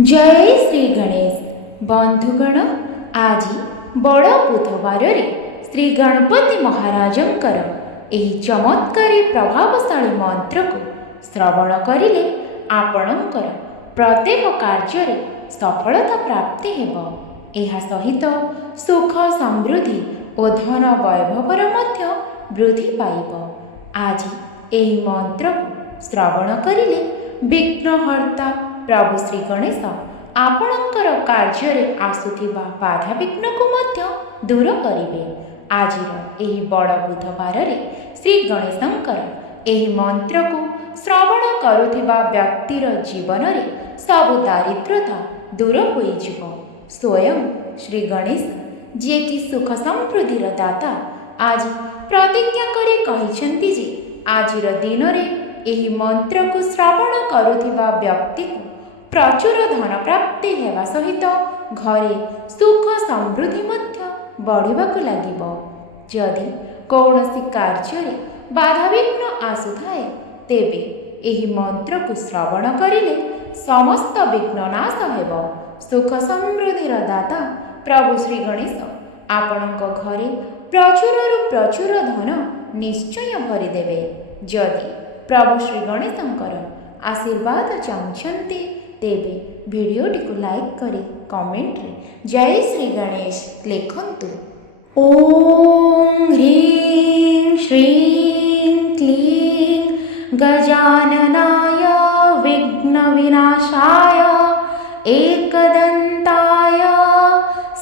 जय श्री गणेश बंधुगण। आज बड़ बुधवार श्री गणपति महाराजंकर एही चमत्कारी प्रभावशाली मंत्र को श्रवण करिले आपणकर प्रत्येक कार्य सफलता प्राप्ति हेब। एहा सहित सुख समृद्धि और धन वैभवर मध्य वृद्धि पाइब। आज एही मंत्र को श्रवण करिले विघ्नहर्ता प्रभु श्री गणेश आपणकर कार्य आसुथिबा बाधा विघ्न को मध्य दूर करिवे। आजिर एही बड़ बुधवार श्री गणेशंकर एही मंत्र को श्रवण करुथिबा व्यक्तिर जीवन रे सबु दारिद्र्यता दूर होई जिवो। स्वयं श्री गणेश जे कि सुख समृद्धिर दाता आज प्रतिज्ञा करी कहिसेंती जे आजिर दिन रे एही मंत्र को श्रवण करुथिबा व्यक्ति को प्रचुर धन प्राप्ति हेबा सहित घरे सुख समृद्धि मध्य बढ़िबाकु लागिब। जदि कौनसी कार्य रे बाधा विघ्न आसुथाए तेबे एही मंत्र को श्रवण करिले समस्त विघ्न नाश हेब। सुख समृद्धिर दाता प्रभु श्री गणेश आपणक घरे प्रचुर धन निश्चय भरिदेवे। जदि प्रभु श्री गणेशंकर आशीर्वाद चाहते तेबे भिडियोटी को लाइक करी कमेंट रे जय श्री गणेश लिखंतु। ओम ह्रीं श्रीं क्लीं गजाननाय विघ्न विनाशाय एकदंताय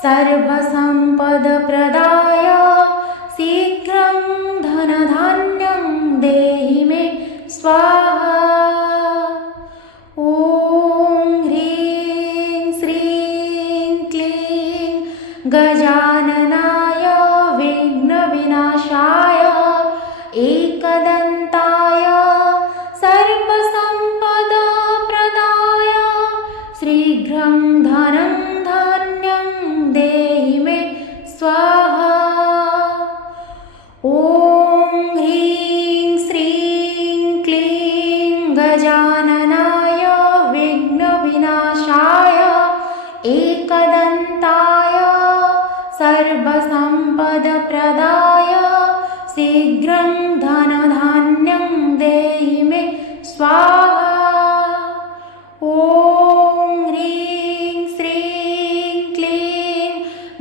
सर्वसंपद प्रदाय शीघ्रं धनधान्यं देहि मे स्वाहा। गजाननाय विघ्न विनाशाय एकदंताय सर्वसंपद प्रदाय शीघ्रं धनं धान्यं देहि मे स्वाहा। ओम ह्रीं श्रीं क्लीं गजाननाय विघ्न विनाशाय एकदंताय सर्वसंपद प्रदाय शीघ्रं धनधान्यं देहि मे स्वाहा। ओम ह्रीं श्रीं क्लीं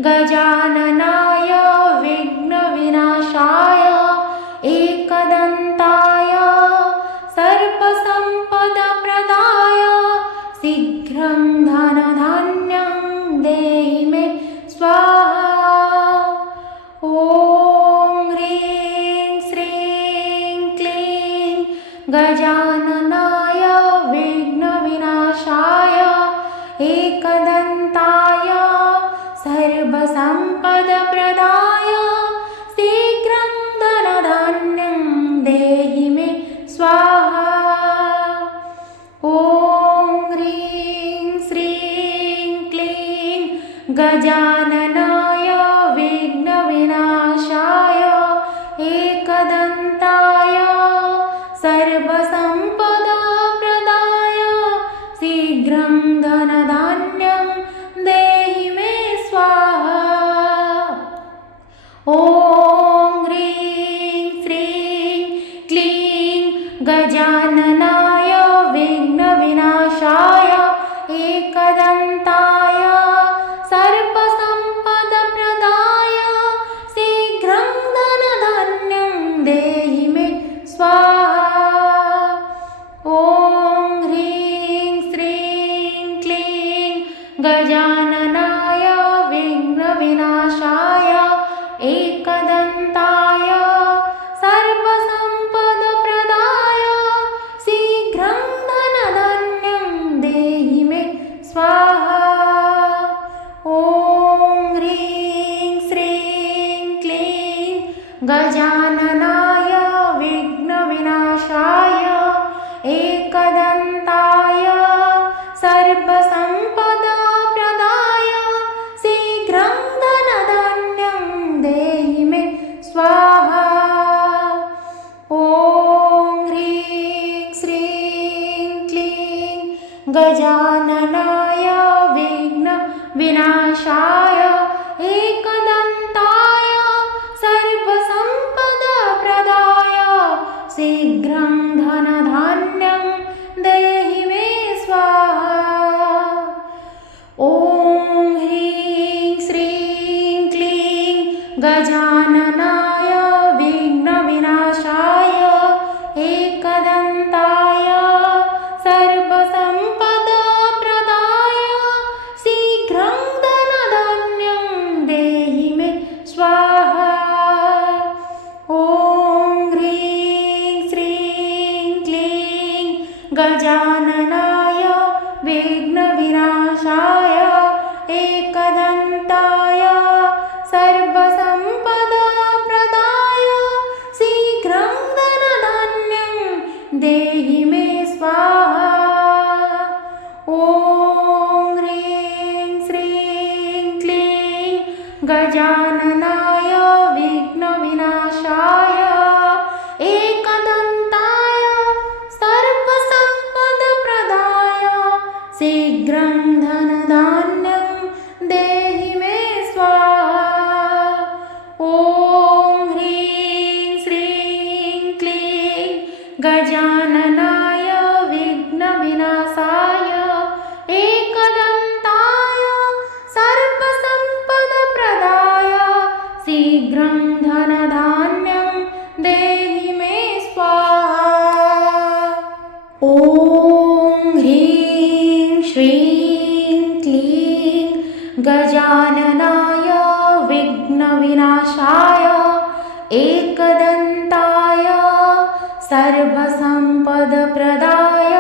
गजाननाय विघ्न विनाशाय एकदंताय सर्वसंपद प्रदाय शीघ्रं धनधान्यं देहि मे स्वाहा। गजाननाय विघ्न विनाशाय एकदंताय सर्वसंपद प्रदाय शीघ्रं धनधान्यं देहि मे स्वाहा। ओम ह्रीं श्रीं क्लीं गजाननाय विघ्न विनाशाय एकदंताय सर्वसंपद प्रदाय शीघ्रं धनधान्यं देहि मे स्वाहा। ओम ह्रीं श्रीं क्लीं गजाननाय विघ्न विनाशाय एकदंताय सर्वसंपद प्रदाय शीघ्रं धनधान्यं देहि मे स्वाहा। गजाननाय विघ्न विनाशाय एकदंताय सर्वसंपद प्रदाय शीघ्रं धनधान्यं देहि मे स्वाहा। ओम ह्रीं श्रीं क्लीं गजाननाय विघ्न विनाशाय एकदंताय सर्वसंपद प्रदाय शीघ्रं धनधान्यं देहि मे स्वाहा। ओम ह्रीं श्रीं क्लीं गजाननाय विनाशाय एकदन्ताय सर्वसम्पदाप्रदाय शीघ्रं धनधान्यं देहि मे स्वाहा। ॐ ह्रीं श्रीं क्लीं गजाननाय विघ्नविनाशाय एकदन्ताय सर्वसम्पदप्रदाय शीघ्रं धनधान्यं देहि मे स्वाहा। ॐ ह्रीं श्रीं क्लीं गजाननाय विघ्नविनाशाय एकदन्ताय सर्वसम्पदप्रदाय शीघ्रं धनधान्यं देहि मे स्वाहा। ॐ ह्रीं श्रीं क्लीं गजाननाय विघ्नविनाशाय एकदन्ताय सर्वसम्पदप्रदाय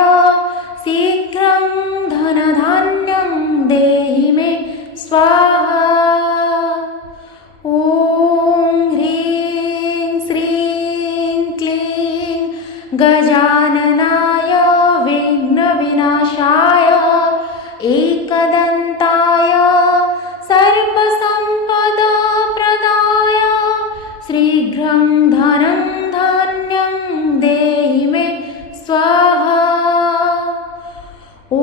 शीघ्रं धनधान्यं देहि मे स्वाहा। ॐ ह्रीं श्रीं क्लीं गजाननाय विघ्नविनाशाय एकदन्ताय सर्वसम्पदप्रदाय शीघ्रं धनं धान्यं देहि मे स्वाहा। ॐ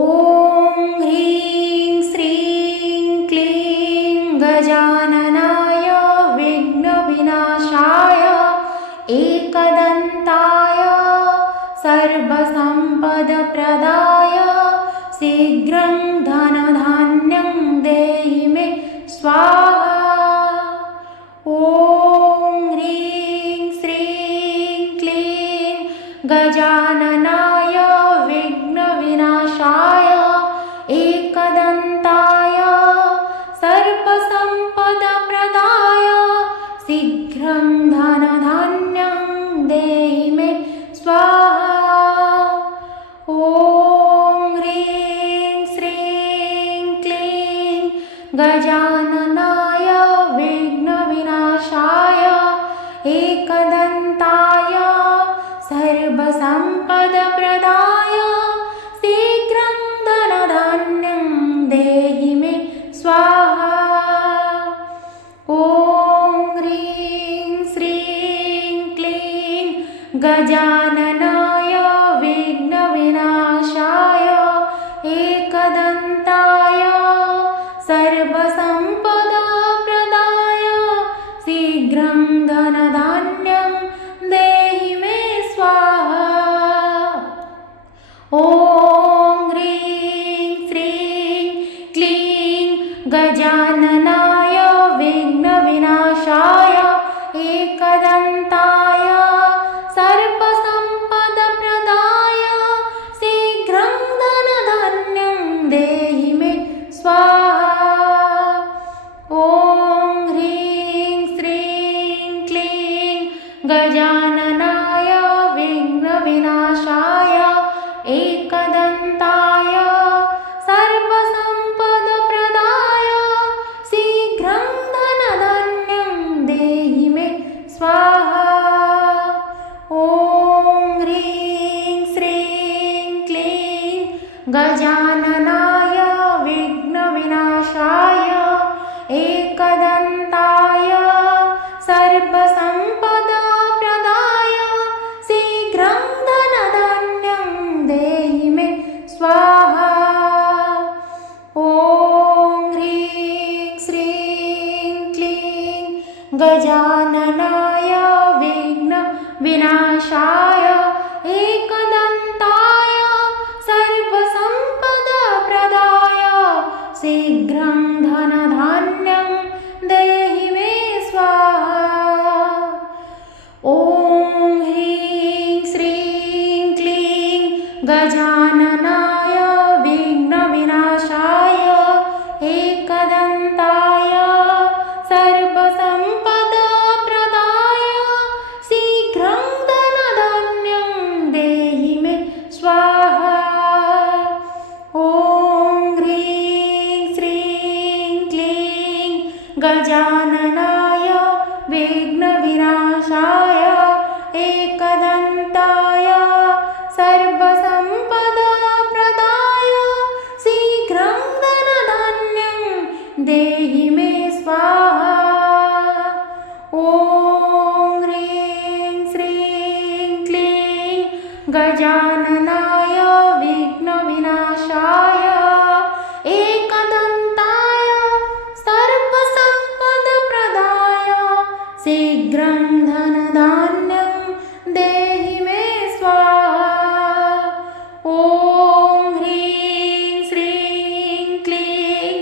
ह्रीं श्रीं क्लीं गजाननाय विघ्नविनाशाय एकदन्ताय सर्वसम्पदप्रदाय शीघ्रं धनधान्यं देहि मे स्वाहा। ॐ ह्रीं श्रीं क्लीं गजाननाय विघ्नविनाशाय एकदन्ताय सर्वसम्पदप्रदाय शीघ्रं धनधान्यं देहि मे स्वाहा। ॐ ह्रीं श्रीं क्लीं गजाननाय विघ्नविनाशाय एकदन्ताय सर्वसम्पदप्रदाय शीघ्रं धनधान्यं देहि मे स्वाहा। ॐ ह्रीं श्रीं क्लीं गजाननाय विघ्नविनाशाय एकदन्ताय सर्वसम्पदाप्रदाय शीघ्रं धनधान्यं देहि मे स्वाहा। ॐ ह्रीं श्रीं क्लीं गजाननाय विघ्नविनाशाय एकदन्ताय सर्वसम्पदप्रदाय शीघ्रं धनधान्यं देहि मे स्वाहा। ॐ ह्रीं श्रीं क्लीं गजाननाय विघ्नविनाशाय एकदन्ताय सर्वसम्पदप्रदाय शीघ्रं धनधान्यं देहि मे स्वाहा। ॐ ह्रीं श्रीं क्लीं गजाननाय विघ्नविनाशाय एकदन्ताय सर्वसम्पदाप्रदाय शीघ्रं धनधान्यं देहि मे स्वाहा। ॐ ह्रीं श्रीं क्लीं गजाननाय विघ्नविनाशाय एकदन्ताय सर्वसम्पदाप्रदाय शीघ्रं धनधान्यं देहि मे स्वाहा। ॐ ह्रीं श्रीं क्लीं गजाननाय विघ्नविनाशाय एकदन्ताय सर्वसम्पदाप्रदाय शीघ्रं धनधान्यं देहि मे स्वाहा। ॐ ह्रीं देहि मे स्वाहा। ॐ ह्रीं श्रीं क्लीं गजाननाय विघ्नविनाशाय एकदन्ताय सर्वसम्पदप्रदाय शीघ्रं धनधान्यं देहि मे स्वाहा। ॐ ह्रीं श्रीं क्लीं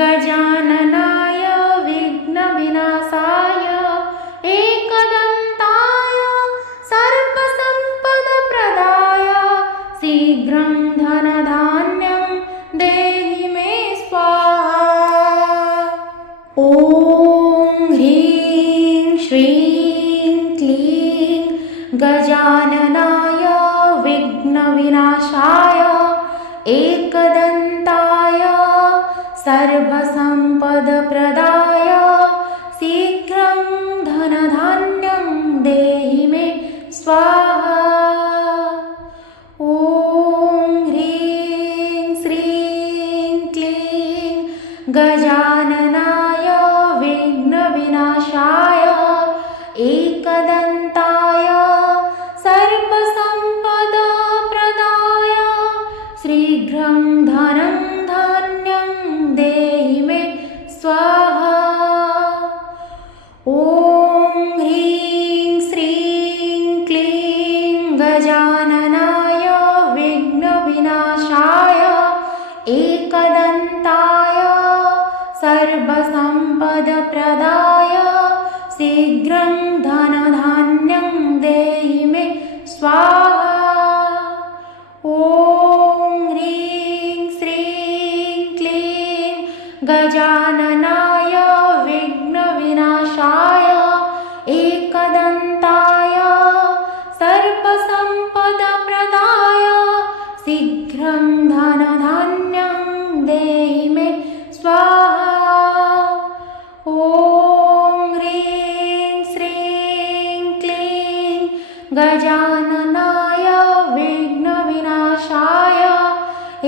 गजाननाय विघ्नविनाशाय एकदन्ताय सर्वसम्पदप्रदाय शीघ्रं धनधान्यं देहि मे स्वाहा। ॐ ह्रीं श्रीं क्लीं गजाननाय विघ्नविनाशाय एकदन्ताय सर्वसम्पदप्रदाय शीघ्रं धनधान्यं देहि मे स्वाहा। ॐ ह्रीं श्रीं क्लीं गजाननाय विघ्नविनाशाय एकदन्ताय सर्वसम्पदप्रदाय शीघ्रं धनं धान्यं देहि मे स्वाहा। ॐ ह्रीं श्रीं क्लीं गजाननाय विघ्नविनाशाय एकदन्ताय सर्वसम्पदप्रदाय शीघ्रं धनधान्यं देहि मे स्वाहा। ॐ ह्रीं श्रीं क्लीं गजाननाय विघ्नविनाशाय एकदन्ताय सर्वसम्पदप्रदाय शीघ्रं धनधान्यं देहि मे स्वाहा। ॐ ह्रीं श्रीं क्लीं गजाननाय विघ्नविनाशाय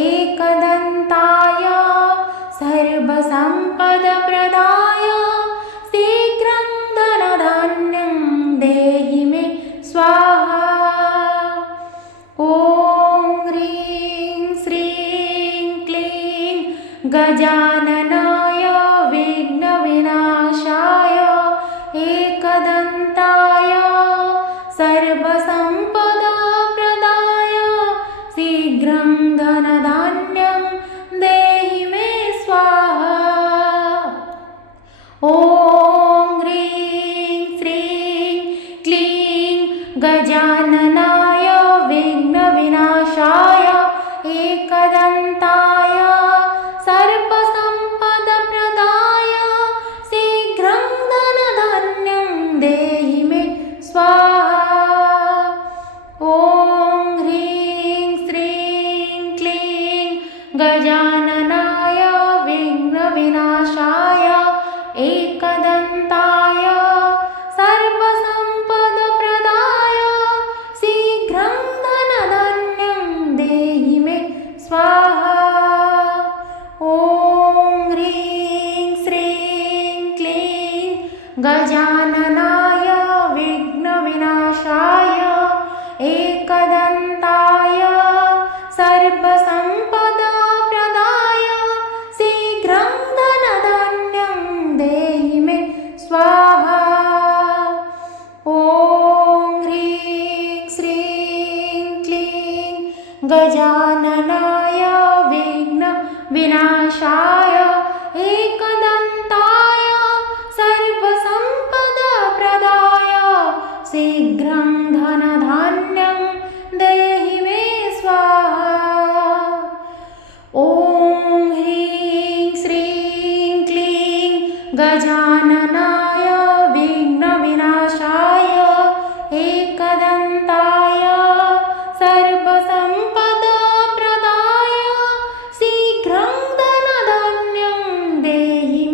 एकदन्ताय सर्वसम्पदप्रदाय शीघ्रं धनधान्यं देहि मे स्वाहा। ॐ ह्रीं श्रीं क्लीं गजाननाय विघ्नविनाशाय एकदन्ताय सर्वसम्पदप्रदाय शीघ्रं धनधान्यं देहि मे स्वाहा। ॐ ह्रीं श्रीं क्लीं गजाननाय विघ्नविनाशाय एकदन्ताय सर्वसम्पदप्रदाय शीघ्रं धनधान्यं देहि मे स्वाहा। ॐ ह्रीं श्रीं क्लीं गजाननाय विघ्नविनाशाय एकदन्ताय सर्वसम्पदप्रदाय शीघ्रं धनधान्यं देहि मे स्वाहा। ॐ ह्रीं श्रीं क्लीं गजाननाय विघ्नविनाशाय एकदन्ताय सर्वसम्पदप्रदाय शीघ्रं धनधान्यं देहि मे स्वाहा। ॐ ह्रीं श्रीं क्लीं गजाननाय विघ्नविनाशाय एकदन्ताय सर्वसम्पदप्रदाय शीघ्रं धनधान्यं देहि मे स्वाहा। ॐ ह्रीं श्रीं क्लीं गजाननाय विघ्नविनाशाय एकदन्ताय सर्वसम्पदप्रदाय शीघ्रं धनधान्यं देहि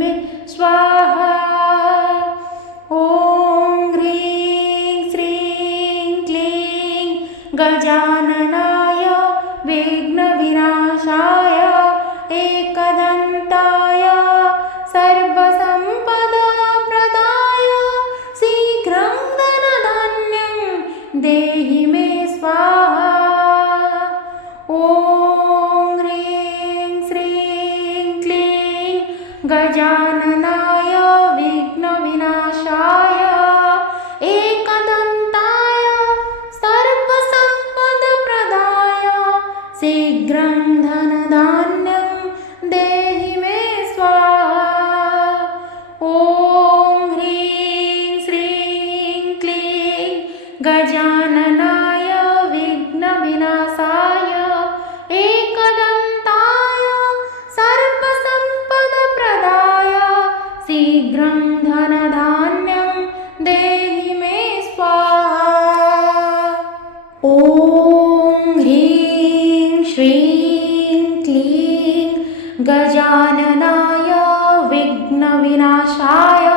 गजाननाय विघ्नविनाशाय एकदन्ताय सर्वसम्पदप्रदाय शीघ्रं धनधान्यं देहि मे स्वाहा। ॐ ह्रीं श्रीं क्लीं गजाननाय विघ्नविनाशाय एकदन्ताय सर्वसम्पदप्रदाय शीघ्रं धनधान्यं देहि मे स्वाहा। ॐ ह्रीं श्रीं क्लीं गजाननाय विघ्नविनाशाय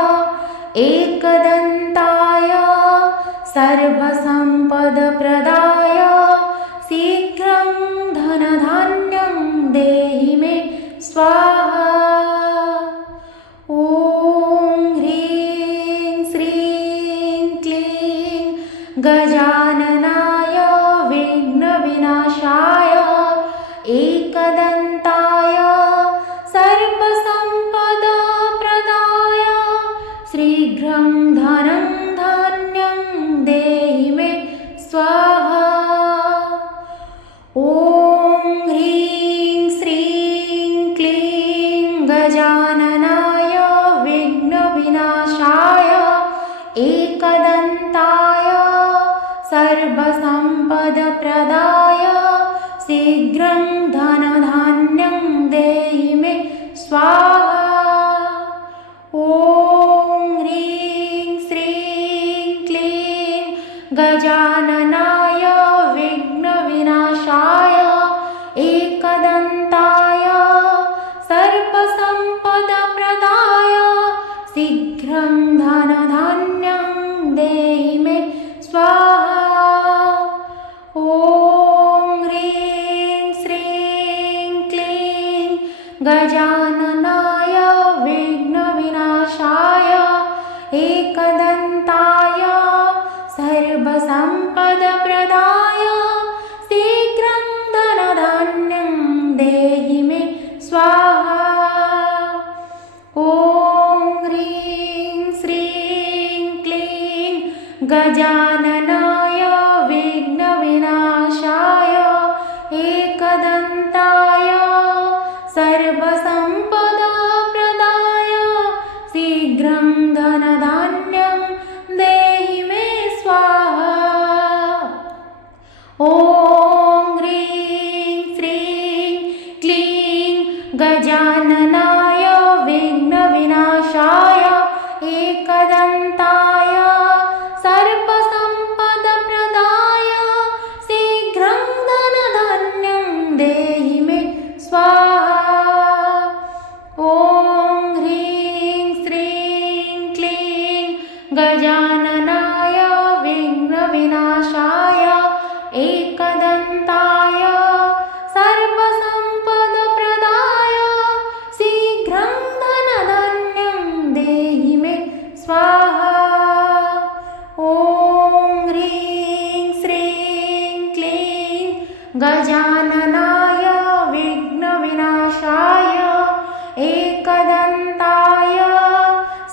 एकदन्ताय सर्वसम्पदप्रदाय शीघ्रं धनधान्यं देहि मे स्वाहा। ॐ ह्रीं श्रीं क्लीं गजाननाय विघ्नविनाशाय एकदन्ताय सर्वसम्पदप्रदाय शीघ्रं धनं धान्यं देहि मे स्वाहा। ॐ ह्रीं श्रीं क्लीं गजाननाय विघ्नविनाशाय एकदन्ताय सर्वसम्पदप्रदाय शीघ्रं धनधान्यं देहि मे स्वाहा। ॐ ह्रीं श्रीं क्लीं गजाननाय विघ्नविनाशाय एकदन्ताय सर्वसम्पदप्रदाय शीघ्रं धनधान्यं देहि मे स्वाहा। ॐ ह्रीं श्रीं क्लीं गजाननाय विघ्नविनाशाय एकदन्ताय सर्वसम्पदप्रदाय शीघ्रं धनधान्यं देहि मे स्वाहा। ॐ ह्रीं श्रीं क्लीं गजाननाय विघ्नविनाशाय एकदन्ताय सर्वसम्पदप्रदाय शीघ्रं धनधान्यं देहि मे स्वाहा। ॐ ह्रीं श्रीं क्लीं गजाननाय विघ्नविनाशाय एकदन्ताय सर्वसम्पदप्रदाय शीघ्रं धनधान्यं देहि मे स्वाहा। ॐ ह्रीं श्रीं क्लीं गजाननाय विघ्नविनाशाय एकदन्ताय सर्वसम्पदप्रदाय शीघ्रं धनधान्यं देहि मे स्वाहा। ॐ ह्रीं श्रीं क्लीं गजाननाय विघ्नविनाशाय एकदन्ताय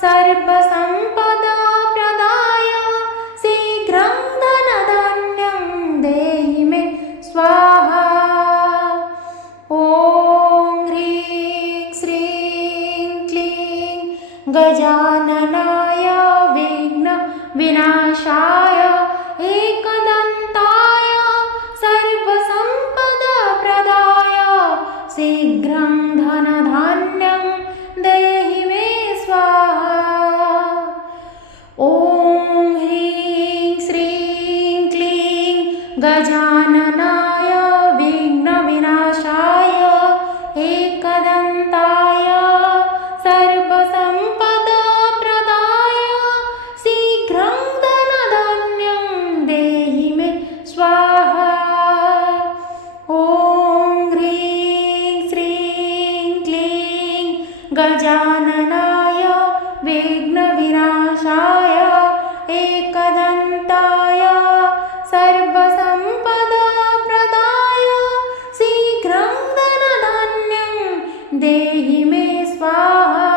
सर्वसम्पदप्रदाय शीघ्रं धनधान्यं देहि मे स्वाहा। ॐ ह्रीं श्रीं क्लीं गजाननाय विघ्नविनाशाय एकदन्ताय सर्वसम्पदप्रदाय शीघ्रं धनधान्यं देहि मे स्वाहा। ॐ ह्रीं श्रीं क्लीं गजाननाय विघ्नविनाशाय एकदन्ताय सर्वसम्पदप्रदाय शीघ्रं धनधान्यं देहि मे स्वाहा। ॐ ह्रीं श्रीं क्लीं गजाननाय विघ्नविनाशाय एकदन्ताय सर्वसम्पदप्रदाय शीघ्रं धनधान्यं देहि मे स्वाहा।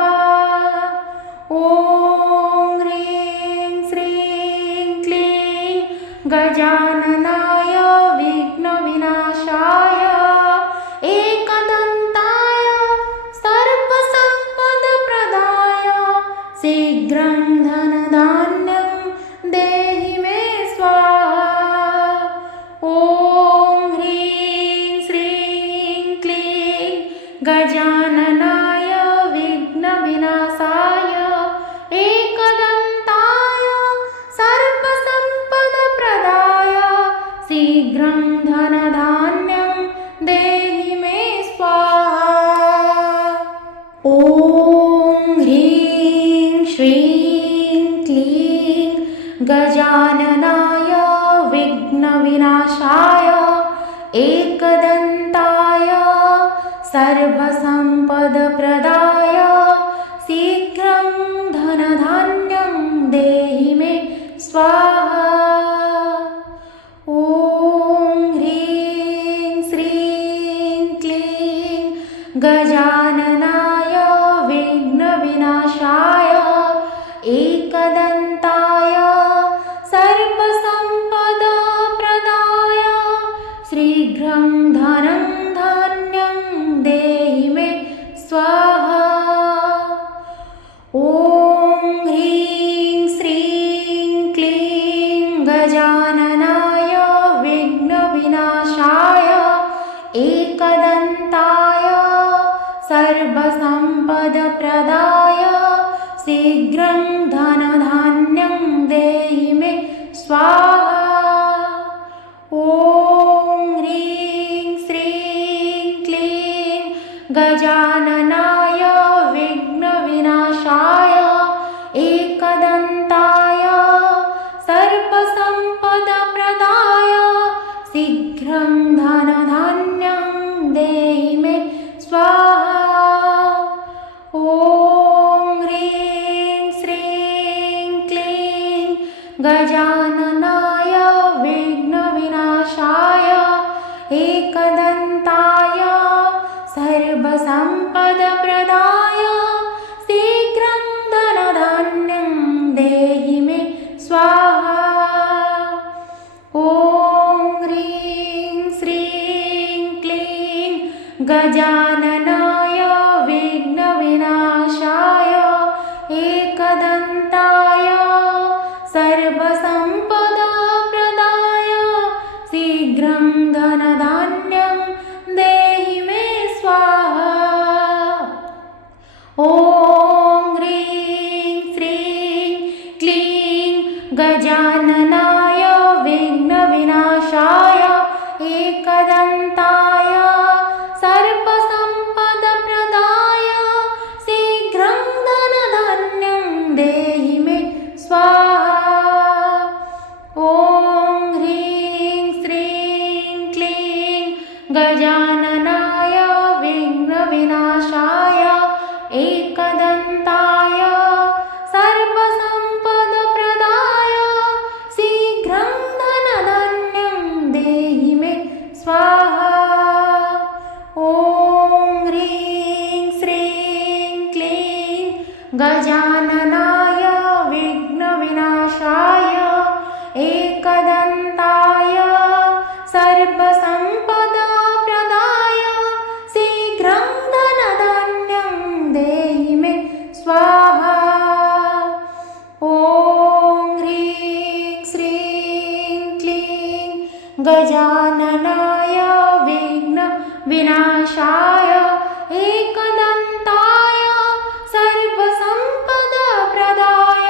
ॐ ह्रीं श्रीं क्लीं गजाननाय विघ्नविनाशाय एकदन्ताय सर्वसम्पदप्रदाय शीघ्रं धनधान्यं देहि मे स्वाहा। ॐ ह्रीं श्रीं क्लीं गजाननाय विघ्नविनाशाय एकदन्ताय सर्वसम्पदप्रदाय शीघ्रं धनं धान्यं देहि मे स्वाहा। ॐ ह्रीं श्रीं क्लीं गजाननाय विघ्नविनाशाय एकदन्ताय सर्वसम्पदप्रदाय शीघ्रं धनधान्यं देहि मे स्वाहा। ॐ ह्रीं श्रीं क्लीं गजाननाय विघ्नविनाशाय एकदन्ताय सर्वसम्पदप्रदाय शीघ्रं धनधान्यं देहि मे स्वाहा। ॐ ह्रीं श्रीं क्लीं गजाननाय विघ्नविनाशाय एकदन्ताय सर्वसम्पदप्रदाय शीघ्रं धनधान्यं देहि मे स्वाहा। ॐ ह्रीं श्रीं क्लीं गजाननाय विघ्नविनाशाय एकदन्ताय सर्वसम्पदप्रदाय शीघ्रं धनधान्यं देहि मे स्वाहा। ॐ ह्रीं श्रीं क्लीं गजाननाय विघ्नविनाशाय एकदन्ताय सर्वसम्पदप्रदाय शीघ्रं धनधान्यं देहि मे स्वाहा। ॐ ह्रीं श्रीं क्लीं गजाननाय विघ्नविनाशाय एकदन्ताय सर्वसम्पदप्रदाय शीघ्रं धनधान्यं देहि मे स्वाहा। ॐ ह्रीं श्रीं क्लीं गजाननाय विघ्नविनाशाय एकदन्ताय सर्वसम्पदप्रदाय शीघ्रं धनधान्यं देहि मे स्वाहा। ॐ ह्रीं श्रीं क्लीं गजाननाय विघ्नविनाशाय एकदन्ताय सर्वसम्पदप्रदाय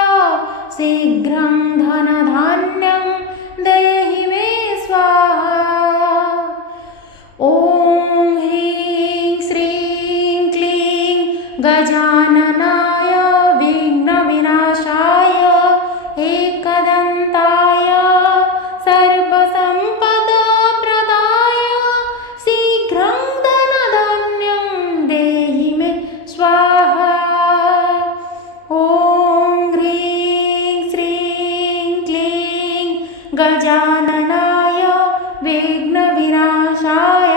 शीघ्रं धनधान्यं देहि मे स्वाहा। ॐ ह्रीं श्रीं क्लीं गजाननाय विघ्नविनाशाय एकदन्ताय सर्वसम्पदप्रदाय शीघ्रं धनधान्यं देहि मे स्वाहा। ॐ ह्रीं श्रीं क्लीं गजाननाय विघ्नविनाशाय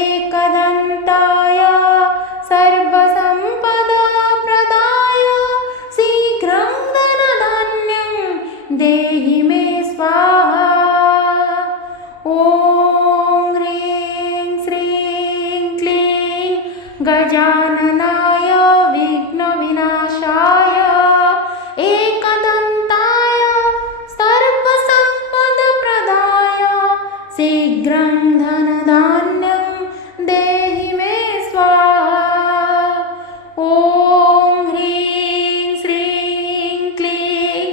एकदन्ताय सर्वसम्पदप्रदाय शीघ्रं धनधान्यं देहि मे स्वाहा। ॐ ह्रीं श्रीं क्लीं गजाननाय विघ्नविनाशाय एकदन्ताय सर्वसम्पदप्रदाय शीघ्रं धनधान्यं देहि मे स्वाहा। ॐ ह्रीं श्रीं क्लीं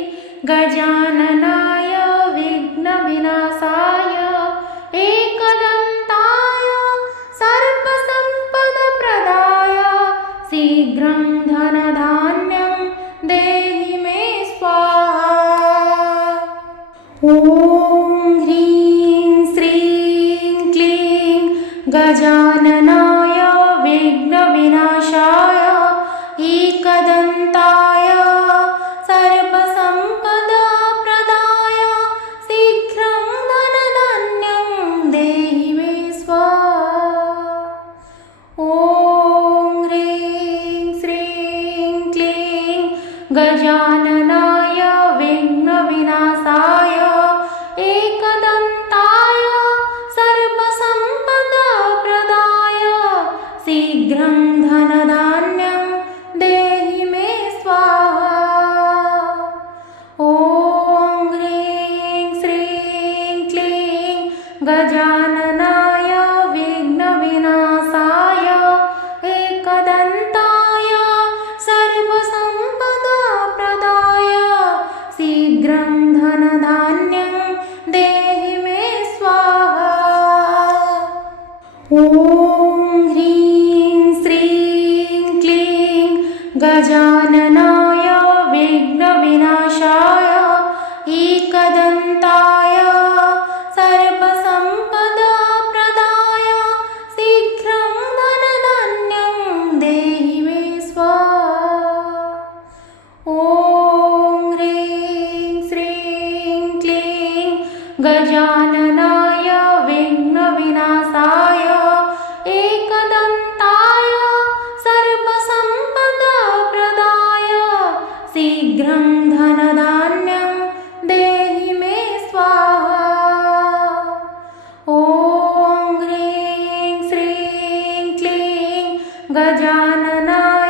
गजाननाय विघ्नविनाशाय एकदन्ताय सर्वसम्पदप्रदाय शीघ्रं धनधान्यं देहि मे स्वाहा। ॐ ह्रीं श्रीं क्लीं गजाननाय विघ्नविनाशाय एकदन्ताय सर्वसम्पदाप्रदाय शीघ्रं धनधान्यं देहि मे स्वाहा। ॐ ह्रीं श्रीं क्लीं गजाननाय विघ्नविनाशाय एकदन्ताय सर्वसम्पदाप्रदाय शीघ्रं धनधान्यं देहि मे स्वाहा। ॐ ह्रीं श्रीं क्लीं गजाननाय विघ्नविनाशाय एकदन्ताय सर्वसम्पदाप्रदाय शीघ्रं धनधान्यं देहि मे स्वाहा। ॐ ह्रीं श्रीं क्लीं गजाननाय विघ्नविनाशाय एकदन्ताय सर्वसम्पदाप्रदाय शीघ्रं धनधान्यं देहि मे स्वाहा। ॐ ह्रीं श्रीं क्लीं गजाननाय विघ्नविनाशाय एकदन्ताय सर्वसम्पदाप्रदाय शीघ्रं धनधान्यं देहि मे स्वाहा। ॐ ह्रीं श्रीं क्लीं गजाननाय